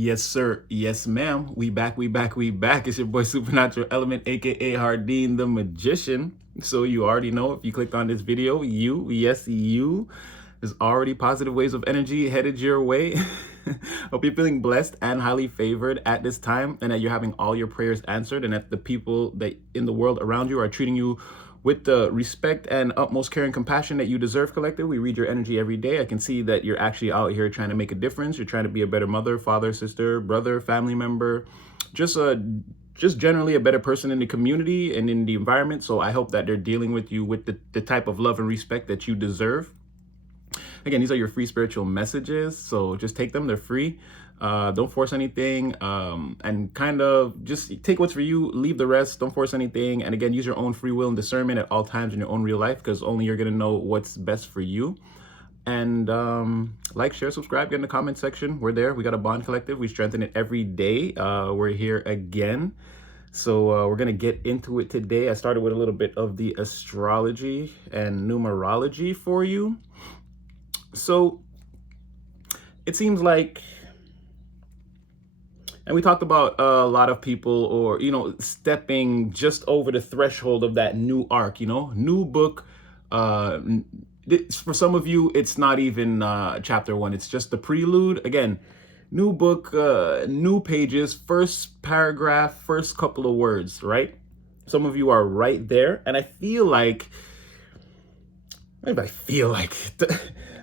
Yes, sir. Yes, ma'am. We back, we back, we back. It's your boy Supernatural Element, aka Hardin the Magician. So you already know if you clicked on this video, you, there's already positive waves of energy headed your way. Hope you're feeling blessed and highly favored at this time, and that you're having all your prayers answered, and that the people that in the world around you are treating you with the respect and utmost care and compassion that you deserve. Collective, we read your energy every day. I can see that you're actually out here trying to make a difference. You're trying to be a better mother, father, sister, brother, family member, just generally a better person in the community and in the environment. So I hope that they're dealing with you with the type of love and respect that you deserve. Again, these are your free spiritual messages, so just take them. They're free. Don't force anything, and kind of just take what's for you, leave the rest. Don't force anything. And again, use your own free will and discernment at all times in your own real life, because only you're going to know what's best for you. And like, share, subscribe, get in the comment section. We're there. We got a bond collective. We strengthen it every day. We're here again. So we're going to get into it today. I started with a little bit of the astrology and numerology for you. So it seems like, and we talked about a lot of people, or, stepping just over the threshold of that new arc, new book. For some of you, it's not even chapter one. It's just the prelude. Again, new book, new pages, first paragraph, first couple of words, right? Some of you are right there. And I feel like,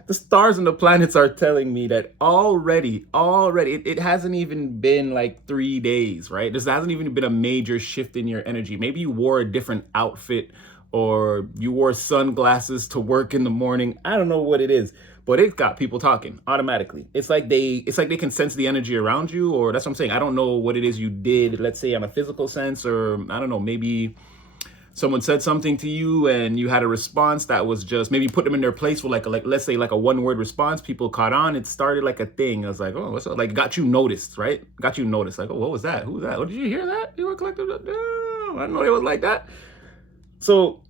the stars and the planets are telling me that already, it hasn't even been like 3 days, right? This hasn't even been a major shift in your energy. Maybe you wore a different outfit, or you wore sunglasses to work in the morning. I don't know what it is, but it's got people talking automatically. It's like they can sense the energy around you, or that's what I'm saying. I don't know what it is you did, let's say on a physical sense, or I don't know, maybe someone said something to you and you had a response that was just maybe put them in their place with like let's say like a one-word response. People caught on. It started like a thing. I was like, oh, what's up? Like, got you noticed, right? Got you noticed. Like, oh, what was that? Who was that? Oh, did you hear that? You were collective? No, I didn't know it was like that. So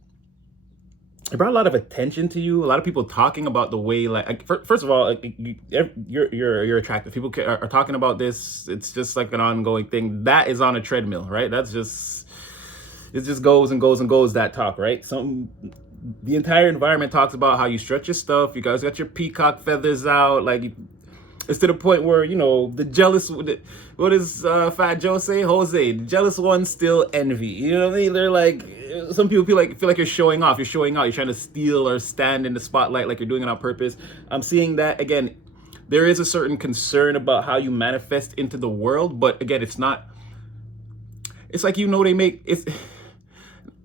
it brought a lot of attention to you. A lot of people talking about the way, like, first of all, like, you're attractive. People are talking about this. It's just like an ongoing thing. That is on a treadmill, right? That's just, it just goes and goes and goes, that talk, right? The entire environment talks about how you stretch your stuff. You guys got your peacock feathers out. Like, it's to the point where, the jealous, what does Fat Joe say? Jose, the jealous ones still envy. You know what I mean? They're like, some people feel like you're showing off. You're showing out. You're trying to steal or stand in the spotlight like you're doing it on purpose. I'm seeing that, again, there is a certain concern about how you manifest into the world. But again, it's not, it's like, they make,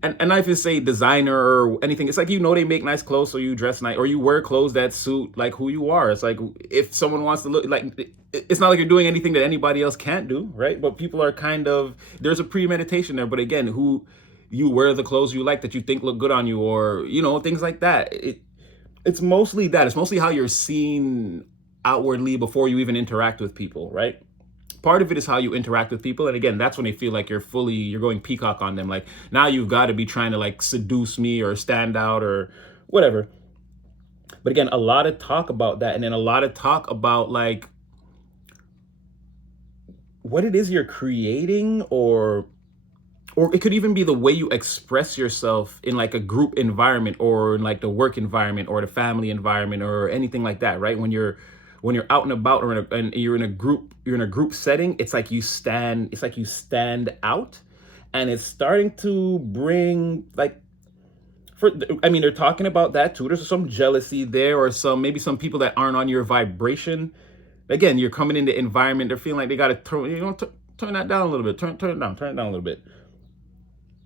and I just say designer or anything. It's like, they make nice clothes, so you dress nice, or you wear clothes that suit like who you are. It's like, if someone wants to look like, it's not like you're doing anything that anybody else can't do, right? But people are kind of, there's a premeditation there. But again, who you wear the clothes you like that you think look good on you, or things like that. It's mostly that. It's mostly how you're seen outwardly before you even interact with people, right? Part of it is how you interact with people. And again, that's when they feel like you're going peacock on them. Like, now you've got to be trying to like seduce me or stand out or whatever. But again, a lot of talk about that. And then a lot of talk about like what it is you're creating, or it could even be the way you express yourself in like a group environment, or in like the work environment, or the family environment, or anything like that, right? When you're out and about, or and you're in a group setting, it's like you stand out. And it's starting to bring like, they're talking about that too. There's some jealousy there, or maybe some people that aren't on your vibration. Again, you're coming in the environment, they're feeling like they got to turn that down a little bit, turn it down a little bit.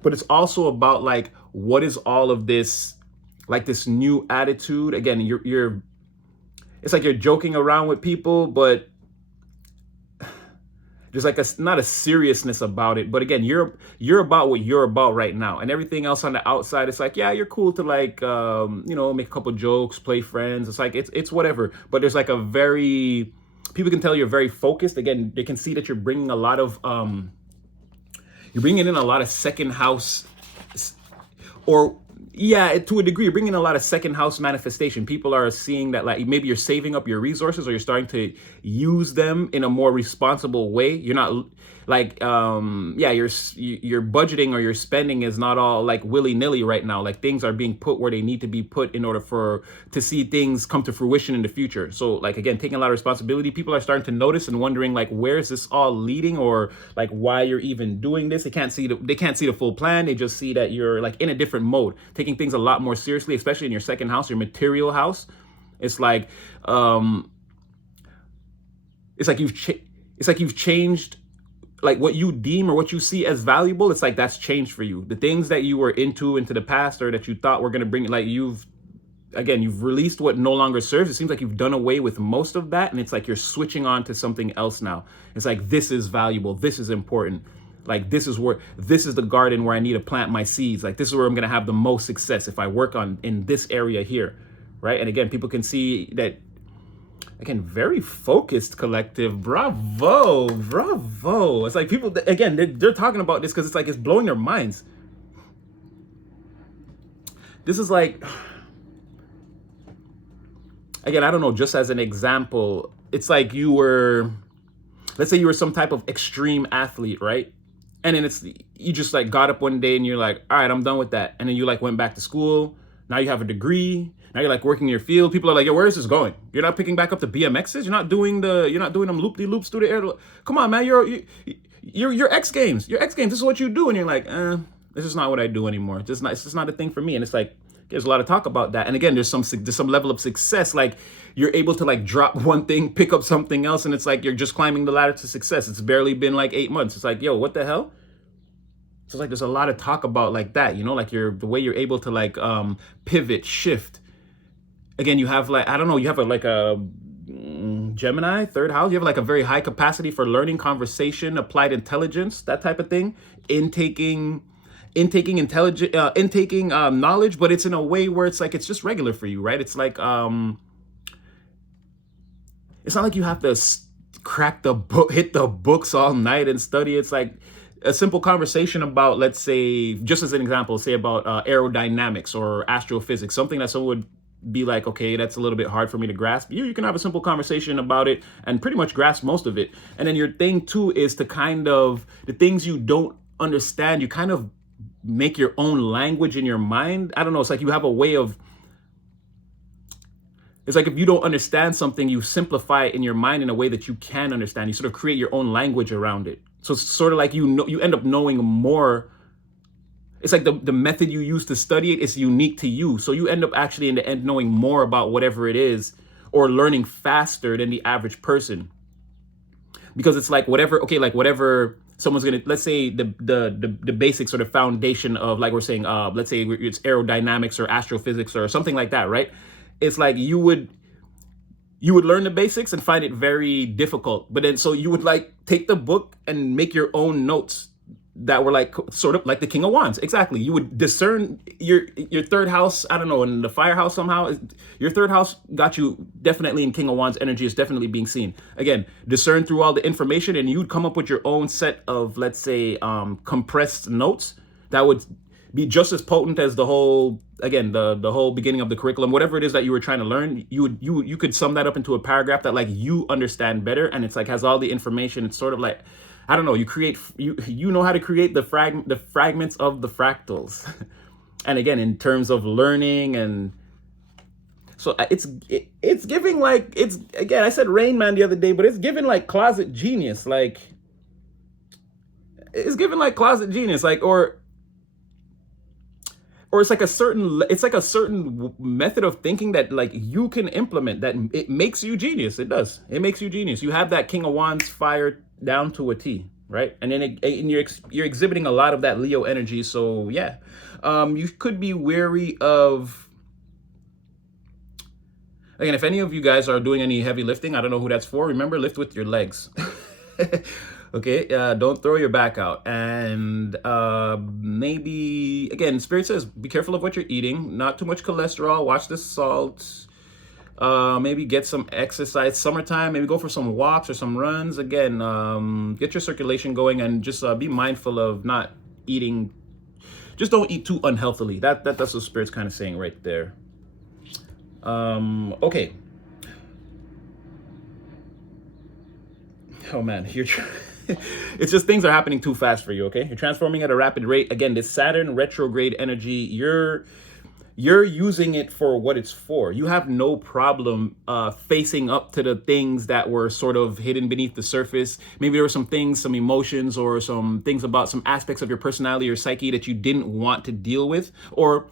But it's also about like, what is all of this, like this new attitude? Again, it's like you're joking around with people, but there's like not a seriousness about it. But again, you're about what you're about right now, and everything else on the outside, it's like, yeah, you're cool to like, make a couple jokes, play friends. It's like, it's whatever. But there's like people can tell you're very focused. Again, they can see that you're bringing a lot of, you're bringing in a lot of second house, or yeah, to a degree, you're bringing a lot of second house manifestation. People are seeing that, like, maybe you're saving up your resources, or you're starting to use them in a more responsible way. You're not like yeah, your budgeting or your spending is not all like willy-nilly right now. Like things are being put where they need to be put in order for to see things come to fruition in the future. So like again, taking a lot of responsibility, people are starting to notice and wondering like, where is this all leading, or like why you're even doing this. They can't see the full plan. They just see that you're like in a different mode, taking things a lot more seriously, especially in your second house, your material house. It's like it's like you've changed like what you deem or what you see as valuable. It's like that's changed for you. The things that you were into the past, or that you thought were going to bring, like you've released what no longer serves. It seems like you've done away with most of that, and it's like you're switching on to something else now. It's like, this is valuable, this is important, like this is the garden where I need to plant my seeds. Like this is where I'm going to have the most success if I work on in this area here, right? And again, people can see that. Again, very focused collective. Bravo. It's like people, again, they're talking about this because it's like it's blowing their minds. This is like, again, I don't know, just as an example, it's like let's say you were some type of extreme athlete, right? And then you just like got up one day and you're like, all right, I'm done with that. And then you like went back to school. Now you have a degree. Now you're like working in your field. People are like, yo, where is this going? You're not picking back up the BMXs. You're not doing them loop-de-loops through the air. Come on, man. You're X Games. You're X Games. This is what you do. And you're like, this is not what I do anymore. It's just not a thing for me. And it's like, there's a lot of talk about that. And again, there's some level of success. Like you're able to like drop one thing, pick up something else. And it's like, you're just climbing the ladder to success. It's barely been like 8 months. It's like, yo, what the hell? So like, there's a lot of talk about like that, like the way you're able to like pivot, shift. Again, you have like, I don't know, you have a Gemini, third house. You have like a very high capacity for learning, conversation, applied intelligence, that type of thing. Intaking knowledge, but it's in a way where it's like, it's just regular for you, right? It's like, it's not like you have to crack the book, hit the books all night and study. It's like a simple conversation about, let's say, just as an example, say about aerodynamics or astrophysics, something that someone would be like, okay, that's a little bit hard for me to grasp. You can have a simple conversation about it and pretty much grasp most of it. And then your thing too is to kind of, the things you don't understand, you kind of make your own language in your mind. I don't know. It's like you have a way of, it's like if you don't understand something, you simplify it in your mind in a way that you can understand. You sort of create your own language around it. So it's sort of like you end up knowing more. It's like the method you use to study it is unique to you. So you end up actually in the end knowing more about whatever it is, or learning faster than the average person. Because it's like whatever someone's gonna, let's say the basic sort of foundation of, like we're saying, let's say it's aerodynamics or astrophysics or something like that, right? It's like you would learn the basics and find it very difficult. But then so you would like take the book and make your own notes that were like sort of like the King of Wands. Exactly. You would discern your third house, I don't know, in the fire house somehow. Your third house got you definitely in King of Wands energy, is definitely being seen. Again, discern through all the information, and you'd come up with your own set of, let's say, compressed notes that would be just as potent as the whole, again, the whole beginning of the curriculum, whatever it is that you were trying to learn. You could sum that up into a paragraph that like you understand better, and it's like has all the information. It's sort of like, I don't know, you know how to create the fragments of the fractals. And again, in terms of learning, and so it's giving like, it's, again, I said Rain Man the other day, but it's giving like closet genius. Like it's giving like closet genius, like, or it's like a certain method of thinking that like you can implement, that it makes you genius. It does. It makes you genius. You have that King of Wands fire down to a T, right? And then you're exhibiting a lot of that Leo energy. So yeah, you could be wary of, again, if any of you guys are doing any heavy lifting, I don't know who that's for. Remember, lift with your legs. Okay, don't throw your back out. And maybe, again, Spirit says, be careful of what you're eating. Not too much cholesterol. Watch the salt. Maybe get some exercise. Summertime, maybe go for some walks or some runs. Again, get your circulation going, and just be mindful of not eating. Just don't eat too unhealthily. That's what Spirit's kind of saying right there. Okay. Oh man, it's just things are happening too fast for you. Okay, you're transforming at a rapid rate. Again, this Saturn retrograde energy, you're using it for what it's for. You have no problem facing up to the things that were sort of hidden beneath the surface. Maybe there were some things, some emotions, or some things about some aspects of your personality or psyche that you didn't want to deal with. Or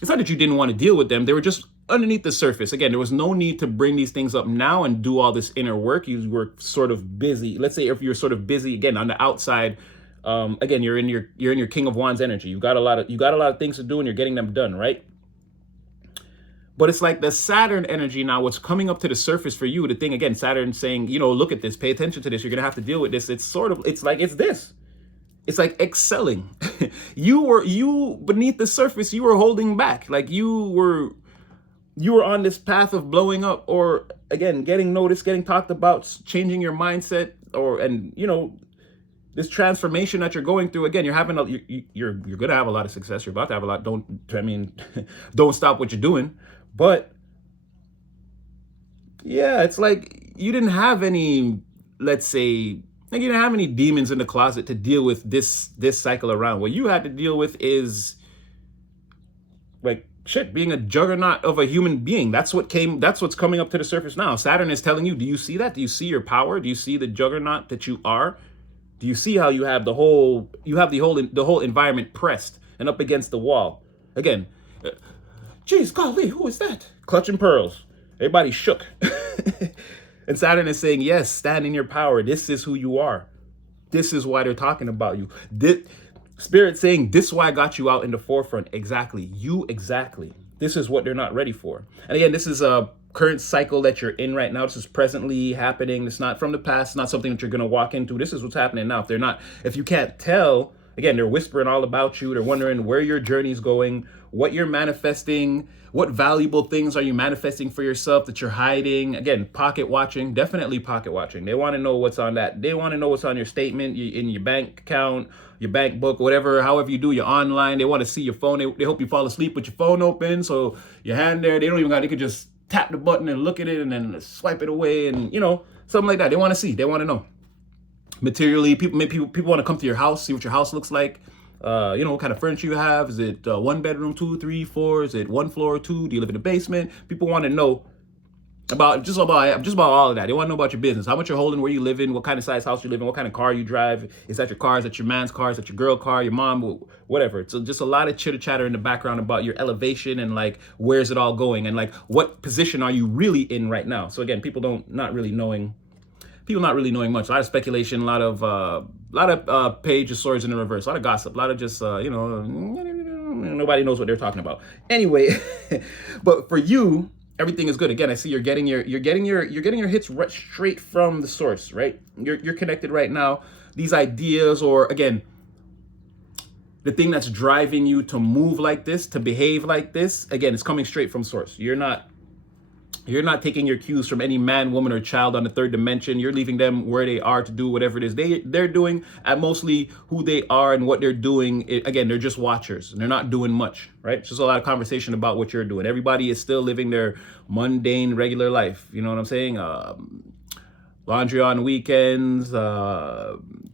it's not that you didn't want to deal with them. They were just underneath the surface. Again, there was no need to bring these things up now and do all this inner work. You were sort of busy. Let's say if you're sort of busy, again, on the outside, again, you're in your King of Wands energy. You got a lot of things to do, and you're getting them done, right? But it's like the Saturn energy now, what's coming up to the surface for you, the thing, again, Saturn saying, look at this, pay attention to this, you're going to have to deal with this. It's this. It's like excelling. you beneath the surface, you were holding back. Like you were on this path of blowing up, or again, getting noticed, getting talked about, changing your mindset, this transformation that you're going through. Again, you're gonna have a lot of success. You're about to have a lot. Don't stop what you're doing. But yeah, it's like you didn't have any, let's say, like you didn't have any demons in the closet to deal with this cycle around. What you had to deal with is like being a juggernaut of a human being. That's what's coming up to the surface now. Saturn is telling you, do you see that? Do you see your power? Do you see the juggernaut that you are? Do you see how you have the whole environment pressed and up against the wall? Again, geez, golly, who is that? Clutching pearls. Everybody shook. And Saturn is saying, yes, stand in your power. This is who you are. This is why they're talking about you. Spirit saying, this is why I got you out in the forefront. Exactly. Exactly. This is what they're not ready for. And again, this is a current cycle that you're in right now. This is presently happening. It's not from the past. It's not something that you're going to walk into. This is what's happening now. If you can't tell, again, they're whispering all about you. They're wondering where your journey's going, what you're manifesting, what valuable things are you manifesting for yourself that you're hiding. Again, pocket watching, definitely pocket watching. They want to know what's on that. They want to know what's on your statement, in your bank account, your bank book, whatever, however you do, you're online. They want to see your phone. They hope you fall asleep with your phone open. So your hand there, they could just tap the button and look at it and then swipe it away and, something like that. They want to see, they want to know. Materially, people want to come to your house, see what your house looks like. What kind of furniture you have. Is it 1 bedroom, 2, 3, 4? Is it 1 floor, 2? Do you live in the basement? People want to know about just about all of that. They want to know about your business, how much you're holding, where you live in, what kind of size house you live in, what kind of car you drive. Is that your car? Is that your man's car? Is that your girl car? Your mom? Whatever. So just a lot of chitter chatter in the background about your elevation and like where's it all going and like what position are you really in right now. So again, people not really knowing much. A lot of speculation, a lot of pages, swords in the reverse, a lot of gossip, a lot of just nobody knows what they're talking about. Anyway, but for you, everything is good. Again, I see you're getting your hits straight from the source, right? You're connected right now. These ideas, or again, the thing that's driving you to move like this, to behave like this, again, it's coming straight from source. You're not taking your cues from any man, woman, or child on the third dimension. You're leaving them where they are to do whatever it is they're doing, and mostly who they are and what they're doing. Again, they're just watchers and they're not doing much, right? It's just a lot of conversation about what you're doing. Everybody is still living their mundane, regular life. You know what I'm saying? Laundry on weekends,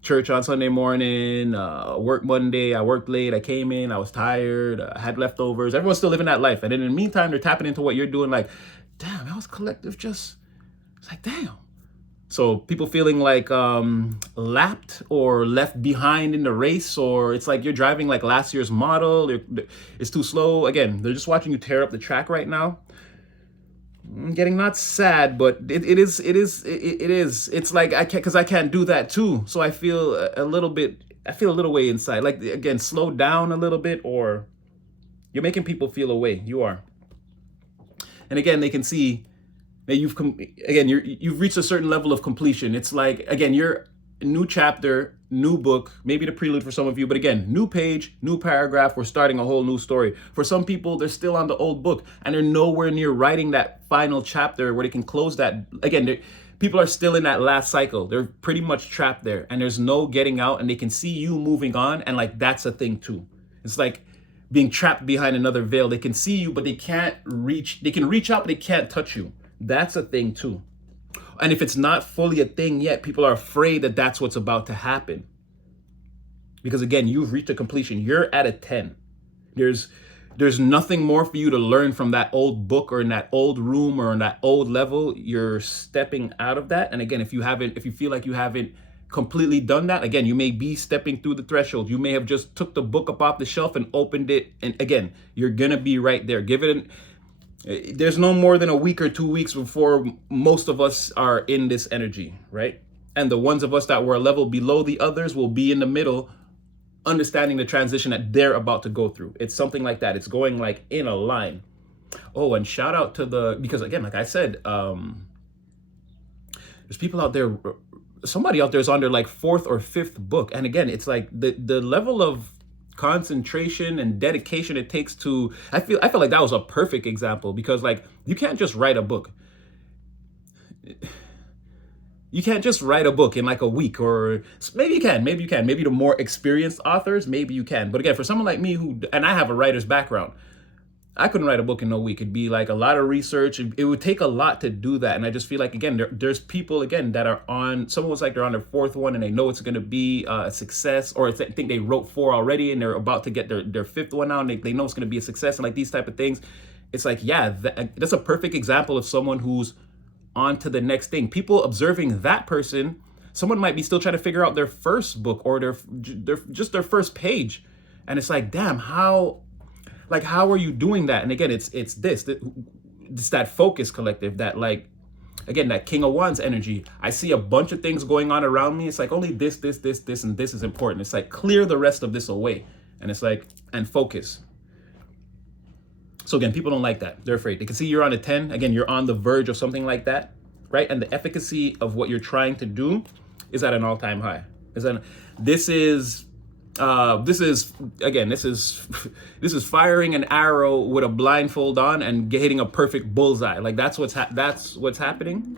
church on Sunday morning, work Monday. I worked late. I came in. I was tired. I had leftovers. Everyone's still living that life. And then in the meantime, they're tapping into what you're doing like, damn, that was collective. It's like, damn. So people feeling like lapped or left behind in the race, or it's like you're driving like last year's model. It's too slow. Again, they're just watching you tear up the track right now. I'm getting not sad, but it is. It's like I can't do that too. So I feel a little way inside. Like, again, slow down a little bit, or you're making people feel away. You are. And again, they can see that you've reached a certain level of completion. It's like, again, you're a new chapter, new book, maybe the prelude for some of you, but again, new page, new paragraph. We're starting a whole new story. For some people, they're still on the old book and they're nowhere near writing that final chapter where they can close that. Again, people are still in that last cycle. They're pretty much trapped there and there's no getting out, and they can see you moving on. And like, that's a thing too. It's like being trapped behind another veil. They can see you, but they can't reach. They can reach out, but they can't touch you. That's a thing too. And if it's not fully a thing yet, people are afraid that that's what's about to happen. Because again, you've reached a completion. You're at a 10. There's nothing more for you to learn from that old book or in that old room or in that old level. You're stepping out of that. And again, if you feel like you haven't completely done that, again, you may be stepping through the threshold. You may have just took the book up off the shelf and opened it. And again, you're gonna be right there. There's no more than a week or 2 weeks before most of us are in this energy, right? And the ones of us that were a level below the others will be in the middle, understanding the transition that they're about to go through. It's something like that. It's going like in a line. Oh, and shout out to because again, like I said, there's people out there, somebody out there is on their like 4th or 5th book. And again, it's like the level of concentration and dedication it takes to, I feel like that was a perfect example, because like you can't just write a book. You can't just write a book in like a week, or maybe you can, maybe the more experienced authors, maybe you can. But again, for someone like me and I have a writer's background, I couldn't write a book in no week. It'd be like a lot of research. It would take a lot to do that. And I just feel like, again, there's people, again, that are on, someone was like, they're on their 4th one and they know it's going to be a success, or I think they wrote 4 already and they're about to get their 5th one out, and they know it's going to be a success, and like these type of things. It's like, yeah, that's a perfect example of someone who's on to the next thing. People observing that person, someone might be still trying to figure out their first book or their first page. And it's like, damn, how are you doing that? And again, it's that focus collective, that like, again, that King of Wands energy. I see a bunch of things going on around me. It's like only this, and this is important. It's like clear the rest of this away. And it's like, and focus. So again, people don't like that. They're afraid. They can see you're on a 10. Again, you're on the verge of something like that, right? And the efficacy of what you're trying to do is at an all-time high. This is firing an arrow with a blindfold on and hitting a perfect bullseye. Like that's what's happening.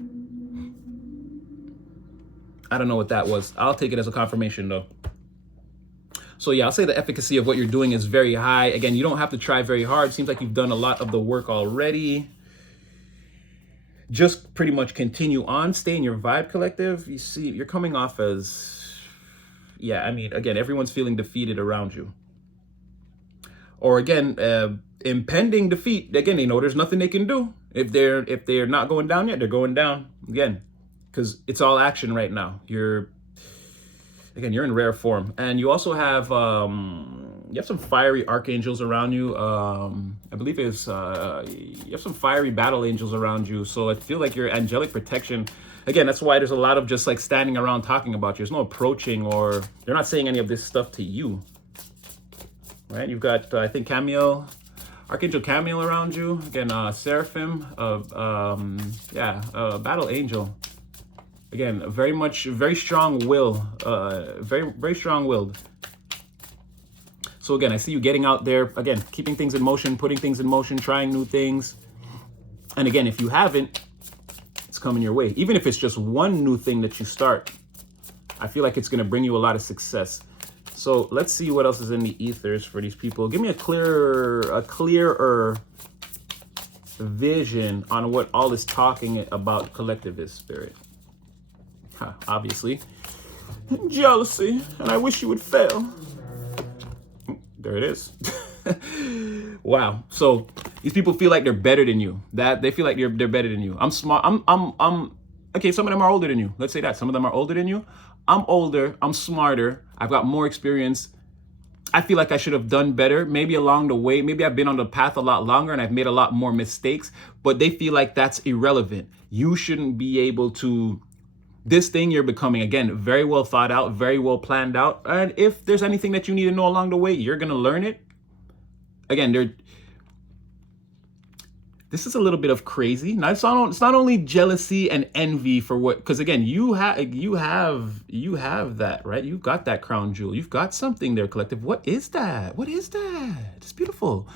I don't know what that was. I'll take it as a confirmation though. So yeah, I'll say the efficacy of what you're doing is very high. Again, you don't have to try very hard. Seems like you've done a lot of the work already. Just pretty much continue on, stay in your vibe collective. You see, you're coming off as, yeah, I mean, again, everyone's feeling defeated around you. Or again, impending defeat. Again, they know there's nothing they can do. If they're not going down yet, they're going down again, because it's all action right now. You're in rare form. And you also have you have some fiery archangels around you. I believe you have some fiery battle angels around you. So I feel like your angelic protection, again, that's why there's a lot of just like standing around talking about you. There's no approaching, or they're not saying any of this stuff to you, right? You've got, I think, Archangel Camiel around you. Again, Seraphim, battle angel. Again, very strong will, very strong-willed. So again, I see you getting out there, again, keeping things in motion, putting things in motion, trying new things. And again, if you haven't, it's coming your way. Even if it's just one new thing that you start, I feel like it's going to bring you a lot of success. So let's see what else is in the ethers for these people. Give me a clearer vision on what all this talking about collective is, Spirit. Obviously, jealousy, and I wish you would fail. There it is. Wow. So these people feel like they're better than you. That they feel like they're better than you. I'm smart. I'm okay. Some of them are older than you. Let's say that some of them are older than you. I'm older. I'm smarter. I've got more experience. I feel like I should have done better. Maybe along the way, maybe I've been on the path a lot longer and I've made a lot more mistakes. But they feel like that's irrelevant. You shouldn't be able to. This thing you're becoming, again, very well thought out, very well planned out. And if there's anything that you need to know along the way, you're going to learn it. Again, this is a little bit of crazy. Now, it's not only jealousy and envy for what, because again, you have that, right? You've got that crown jewel. You've got something there, collective. What is that? What is that? It's beautiful.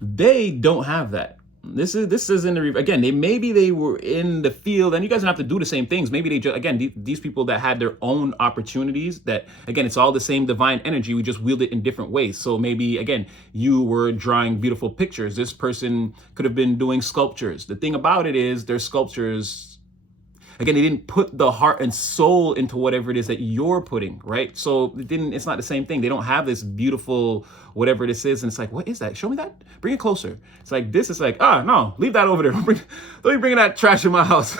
They don't have that. This is in the, again, maybe they were in the field, and you guys don't have to do the same things. Maybe they just, again, these people that had their own opportunities, that again, it's all the same divine energy. We just wield it in different ways. So maybe, again, you were drawing beautiful pictures. This person could have been doing sculptures. The thing about it is their sculptures, again, they didn't put the heart and soul into whatever it is that you're putting, right? So it's not the same thing. They don't have this beautiful whatever this is, and it's like, what is that? Show me that. Bring it closer. It's like this. It's like, no, leave that over there. Don't be bringing that trash in my house.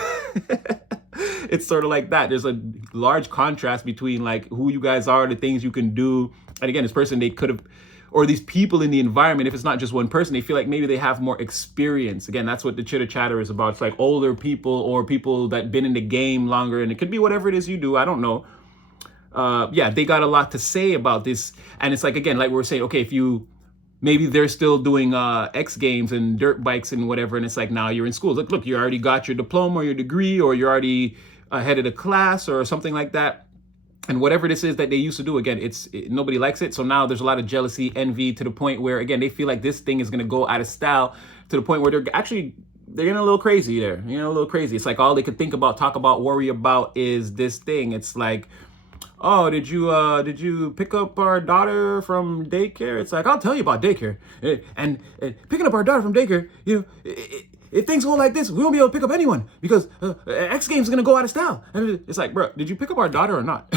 It's sort of like that. There's a large contrast between like who you guys are, the things you can do, and again, this person they could have, or these people in the environment, if it's not just one person, they feel like maybe they have more experience. Again, that's what the chitter chatter is about. It's like older people or people that been in the game longer, and it could be whatever it is you do. I don't know. Yeah, they got a lot to say about this. And it's like, again, like we were saying, okay, if you, maybe they're still doing X Games and dirt bikes and whatever, and it's like, now you're in school. Look, you already got your diploma or your degree, or you're already ahead of the class or something like that. And whatever this is that they used to do, again, nobody likes it. So now there's a lot of jealousy, envy, to the point where, again, they feel like this thing is going to go out of style, to the point where they're getting a little crazy there. A little crazy. It's like all they could think about, talk about, worry about is this thing. It's like, oh, did you pick up our daughter from daycare? It's like, I'll tell you about daycare. And picking up our daughter from daycare, if things go like this, we won't be able to pick up anyone because X Games is going to go out of style. And it's like, bro, did you pick up our daughter or not?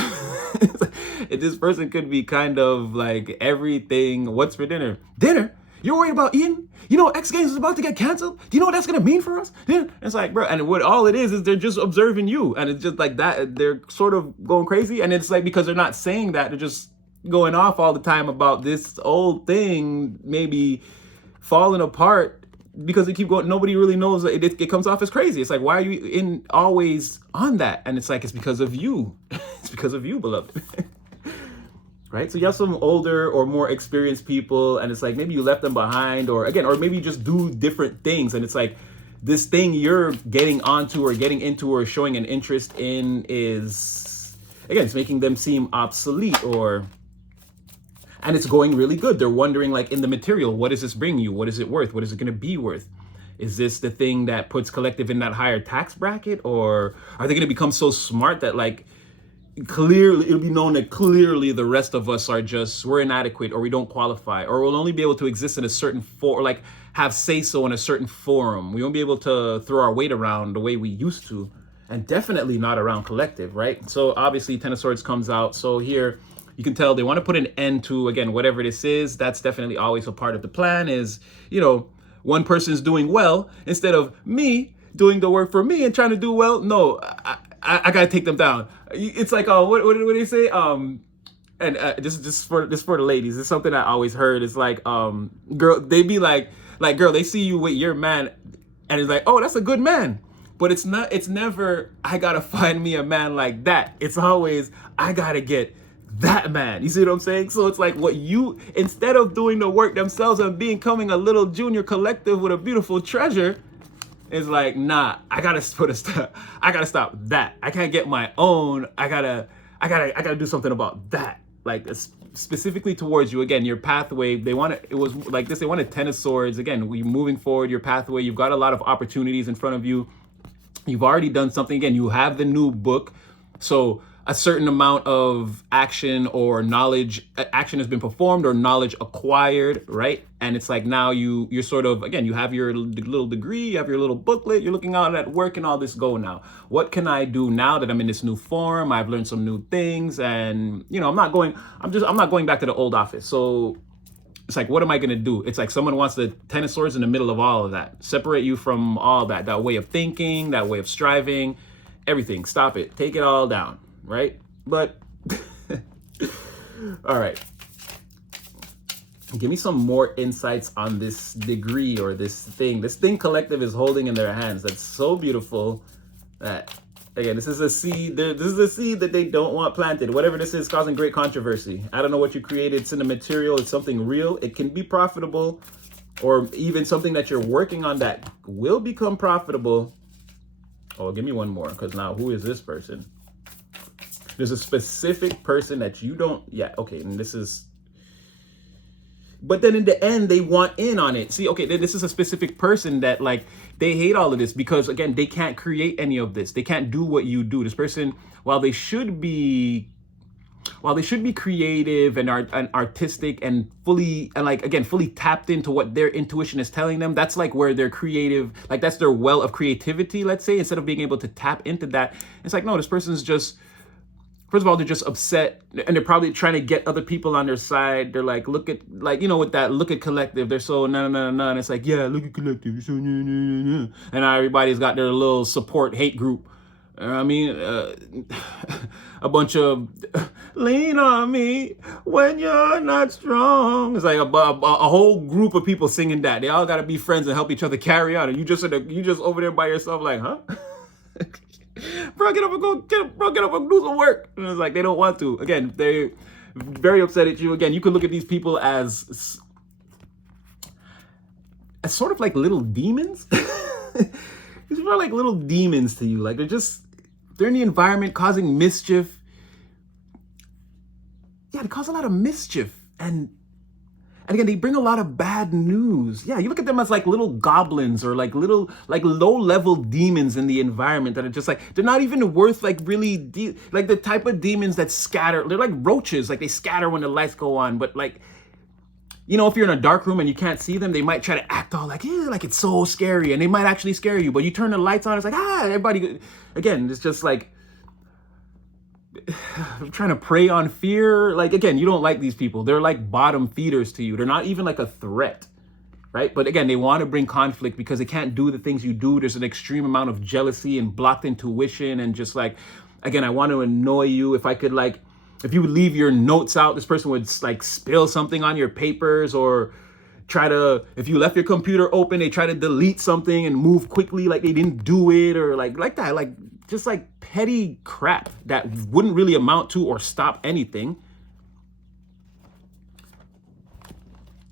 This person could be kind of like everything. What's for dinner? Dinner? You're worried about eating? X Games is about to get canceled. Do you know what that's going to mean for us? Yeah. It's like, bro, and what all it is they're just observing you. And it's just like that. They're sort of going crazy. And it's like, because they're not saying that, they're just going off all the time about this old thing maybe falling apart. Because they keep going, nobody really knows. It comes off as crazy. It's like, why are you always on that? And it's like, it's because of you. It's because of you, beloved. Right? So you have some older or more experienced people, and it's like maybe you left them behind, or maybe you just do different things. And it's like this thing you're getting onto or getting into or showing an interest in is, again, it's making them seem obsolete, and it's going really good. They're wondering, like, in the material, what does this bring you? What is it worth? What is it going to be worth? Is this the thing that puts collective in that higher tax bracket? Or are they going to become so smart that, like, clearly it'll be known that clearly the rest of us we're inadequate, or we don't qualify, or we'll only be able to exist in a certain or like have say-so in a certain forum. We won't be able to throw our weight around the way we used to, and definitely not around collective, right? So obviously Ten of Swords comes out. So here, you can tell they want to put an end to, again, whatever this is. That's definitely always a part of the plan is, one person's doing well instead of me doing the work for me and trying to do well. No, I got to take them down. It's like, what do they say? And this for the ladies. It's something I always heard. It's like, girl, they be like, girl, they see you with your man and it's like, oh, that's a good man. But it's never, I got to find me a man like that. It's always, I got to get that man. You see what I'm saying? So it's like instead of doing the work themselves and becoming a little junior collective with a beautiful treasure, it's like, nah, I gotta stop that. I can't get my own. I gotta do something about that. Like, specifically towards you. Again, your pathway, it was like this, they wanted Ten of Swords. Again, we moving forward, your pathway, you've got a lot of opportunities in front of you. You've already done something. Again, you have the new book. So a certain amount of action or knowledge, action has been performed or knowledge acquired, right? And it's like now you're sort of, again, you have your little degree, you have your little booklet, you're looking out at work and all this go now. What can I do now that I'm in this new form? I've learned some new things, and I'm not going back to the old office. So it's like, what am I going to do? It's like someone wants the Ten of Swords in the middle of all of that. Separate you from all that way of thinking, that way of striving, everything. Stop it. Take it all down. Right? But all right, give me some more insights on this degree or this thing collective is holding in their hands. That's so beautiful. That, again, this is a seed. This is a seed that they don't want planted. Whatever this is, causing great controversy. I don't know what you created. It's in the material. It's something real. It can be profitable, or even something that you're working on that will become profitable. Oh, give me one more, because now who is this person? There's a specific person that you don't, okay, and this is, but then in the end, they want in on it. See, okay, then this is a specific person that, like, they hate all of this because, again, they can't create any of this. They can't do what you do. This person, while they should be while they should be creative and art and artistic and fully and like again fully tapped into what their intuition is telling them, that's like where their creative, like that's their well of creativity, let's say, instead of being able to tap into that. It's like, no, this person's just, first of all, they're just upset and they're probably trying to get other people on their side. They're like, look at, like, you know, with that look at collective, they're so no, and it's like, yeah, look at collective, so no. And now everybody's got their little support hate group. I mean, a bunch of lean on me when you're not strong. It's like a whole group of people singing that. They all got to be friends and help each other carry on. And you just over there by yourself, like, huh? Bro, get up and go. Get up and do some work. And it's like they don't want to. Again, they're very upset at you. Again, you can look at these people as sort of like little demons. These people are like little demons to you. Like they're in the environment causing mischief. Yeah, they cause a lot of mischief. And again, they bring a lot of bad news. Yeah, you look at them as like little goblins or like little, like low-level demons in the environment that are just like, they're not even worth like really, like the type of demons that scatter. They're like roaches, like they scatter when the lights go on. But like, you know, if you're in a dark room and you can't see them, they might try to act all like, yeah, like it's so scary. And they might actually scare you. But you turn the lights on, it's like, everybody, again, it's just like, trying to prey on fear. Like, again, you don't like these people. They're like bottom feeders to you. They're not even like a threat, right? But again, they want to bring conflict because they can't do the things you do. There's an extreme amount of jealousy and blocked intuition and just like, again, I want to annoy you. If I could, like, if you would leave your notes out, this person would like spill something on your papers, or try to, if you left your computer open, they try to delete something and move quickly like they didn't do it, or like that, like just like petty crap that wouldn't really amount to or stop anything.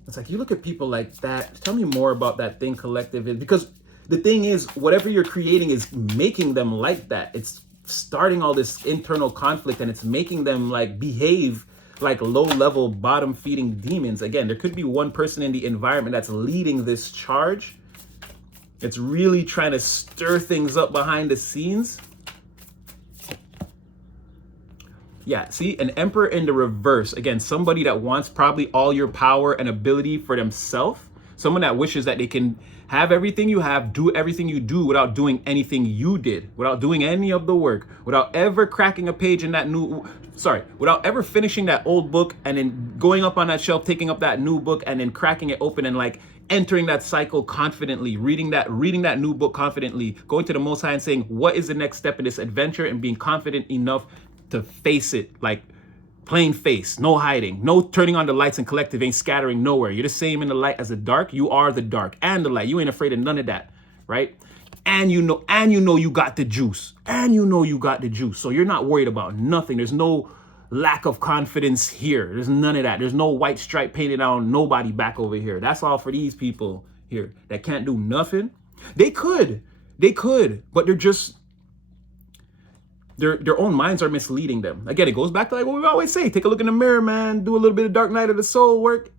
It's like, you look at people like that, tell me more about that thing collective. Because the thing is, whatever you're creating is making them like that. It's starting all this internal conflict and it's making them like behave like low-level bottom-feeding demons. Again, there could be one person in the environment that's leading this charge. It's really trying to stir things up behind the scenes. Yeah, see, an emperor in the reverse. Again, somebody that wants probably all your power and ability for themselves. Someone that wishes that they can have everything you have, do everything you do without doing anything you did, without doing any of the work, without ever cracking a page in that without ever finishing that old book and then going up on that shelf, taking up that new book and then cracking it open and like entering that cycle confidently, reading that new book confidently, going to the Most High and saying, what is the next step in this adventure, and being confident enough to face it, like plain face, no hiding, no turning on the lights and collective ain't scattering nowhere. You're the same in the light as the dark. You are the dark and the light. You ain't afraid of none of that, right? And you know you got the juice. So you're not worried about nothing. There's no lack of confidence here. There's none of that. There's no white stripe painted on nobody back over here. That's all for these people here that can't do nothing. They could, but they're just, their own minds are misleading them. Again, it goes back to like what we always say, take a look in the mirror, man, do a little bit of dark night of the soul work.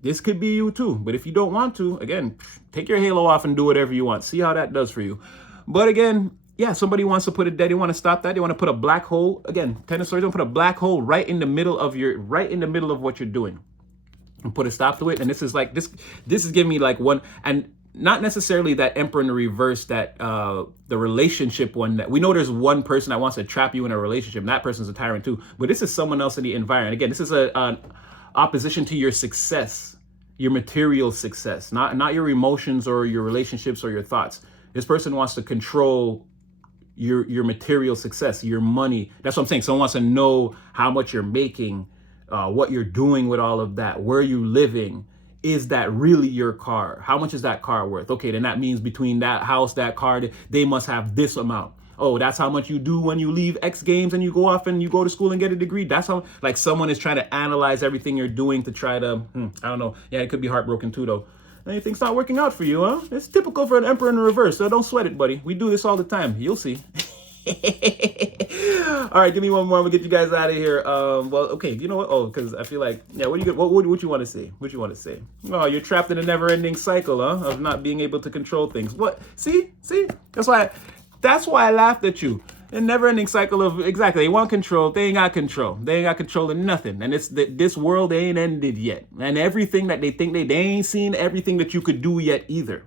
This could be you too. But if you don't want to, again, take your halo off and do whatever you want. See how that does for you. But again, yeah, somebody wants to put it there. They want to stop that. They want to put a black hole. Again, Ten of Swords, don't put a black hole right in the middle of what you're doing and put a stop to it. And this is like, this is giving me like one, and not necessarily that Emperor in the reverse, that the relationship one, that we know there's one person that wants to trap you in a relationship, and that person's a tyrant too, but this is someone else in the environment. Again, this is an opposition to your success, your material success, not your emotions or your relationships or your thoughts. This person wants to control your material success, your money. That's what I'm saying. Someone wants to know how much you're making, what you're doing with all of that, where you're living. Is that really your car? How much is that car worth? Okay, then that means between that house, that car, they must have this amount. Oh, that's how much you do when you leave X Games and you go off and you go to school and get a degree. That's how, like, someone is trying to analyze everything you're doing to try to, I don't know. Yeah, it could be heartbroken too, though. Anything's not working out for you, huh? It's typical for an emperor in reverse, so don't sweat it, buddy. We do this all the time. You'll see. All right, give me one more. I'm gonna get you guys out of here. Well, okay, you know what? Oh, because I feel like, yeah, what you want to say? What you want to say? Oh, you're trapped in a never-ending cycle, huh? Of not being able to control things. What? See? That's why I laughed at you. A never-ending cycle of, exactly, they want control, they ain't got control. They ain't got control of nothing. And it's this world ain't ended yet. And everything that they think they ain't seen everything that you could do yet either.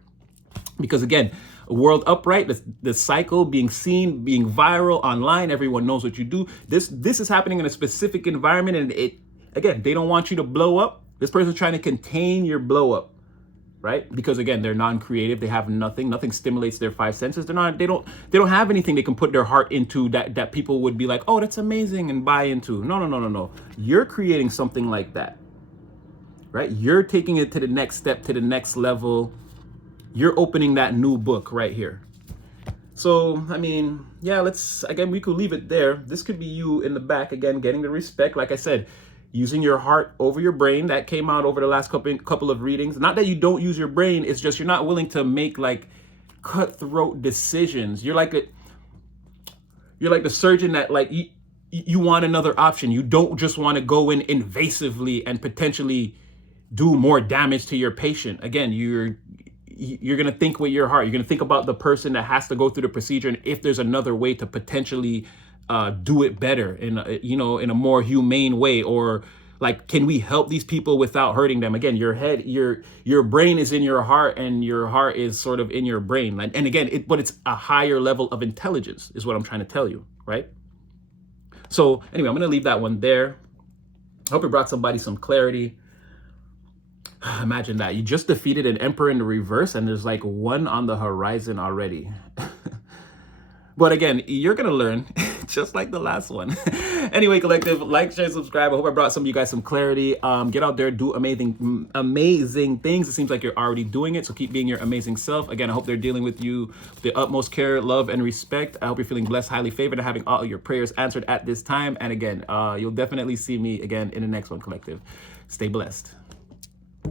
Because again, a world upright, the cycle being seen, being viral online, everyone knows what you do. This is happening in a specific environment, and again, they don't want you to blow up. This person's trying to contain your blow up. Right? Because again, they're non-creative. They have nothing stimulates their five senses. They don't have anything they can put their heart into that people would be like, oh, that's amazing, and buy into. No. You're creating something like that, right? You're taking it to the next step, to the next level. You're opening that new book right here. So, I mean, yeah, we could leave it there. This could be you in the back, again, getting the respect. Like I said, using your heart over your brain. That came out over the last couple of readings. Not that you don't use your brain, it's just you're not willing to make like cutthroat decisions. You're like the surgeon that like you want another option. You don't just want to go in invasively and potentially do more damage to your patient. Again, you're going to think with your heart. You're going to think about the person that has to go through the procedure, and if there's another way to potentially do it better in a more humane way, or like, can we help these people without hurting them? Again, your head, your brain is in your heart, and your heart is sort of in your brain. And again, but it's a higher level of intelligence is what I'm trying to tell you, right? So anyway, I'm going to leave that one there. I hope it brought somebody some clarity. Imagine that. You just defeated an emperor in the reverse, and there's like one on the horizon already. But again, you're going to learn just like the last one. Anyway, collective, like, share, subscribe. I hope I brought some of you guys some clarity. Get out there, do amazing things. It seems like you're already doing it, so keep being your amazing self. Again, I hope they're dealing with you with the utmost care, love, and respect. I hope you're feeling blessed, highly favored, and having all of your prayers answered at this time. And again, you'll definitely see me again in the next one, collective. Stay blessed.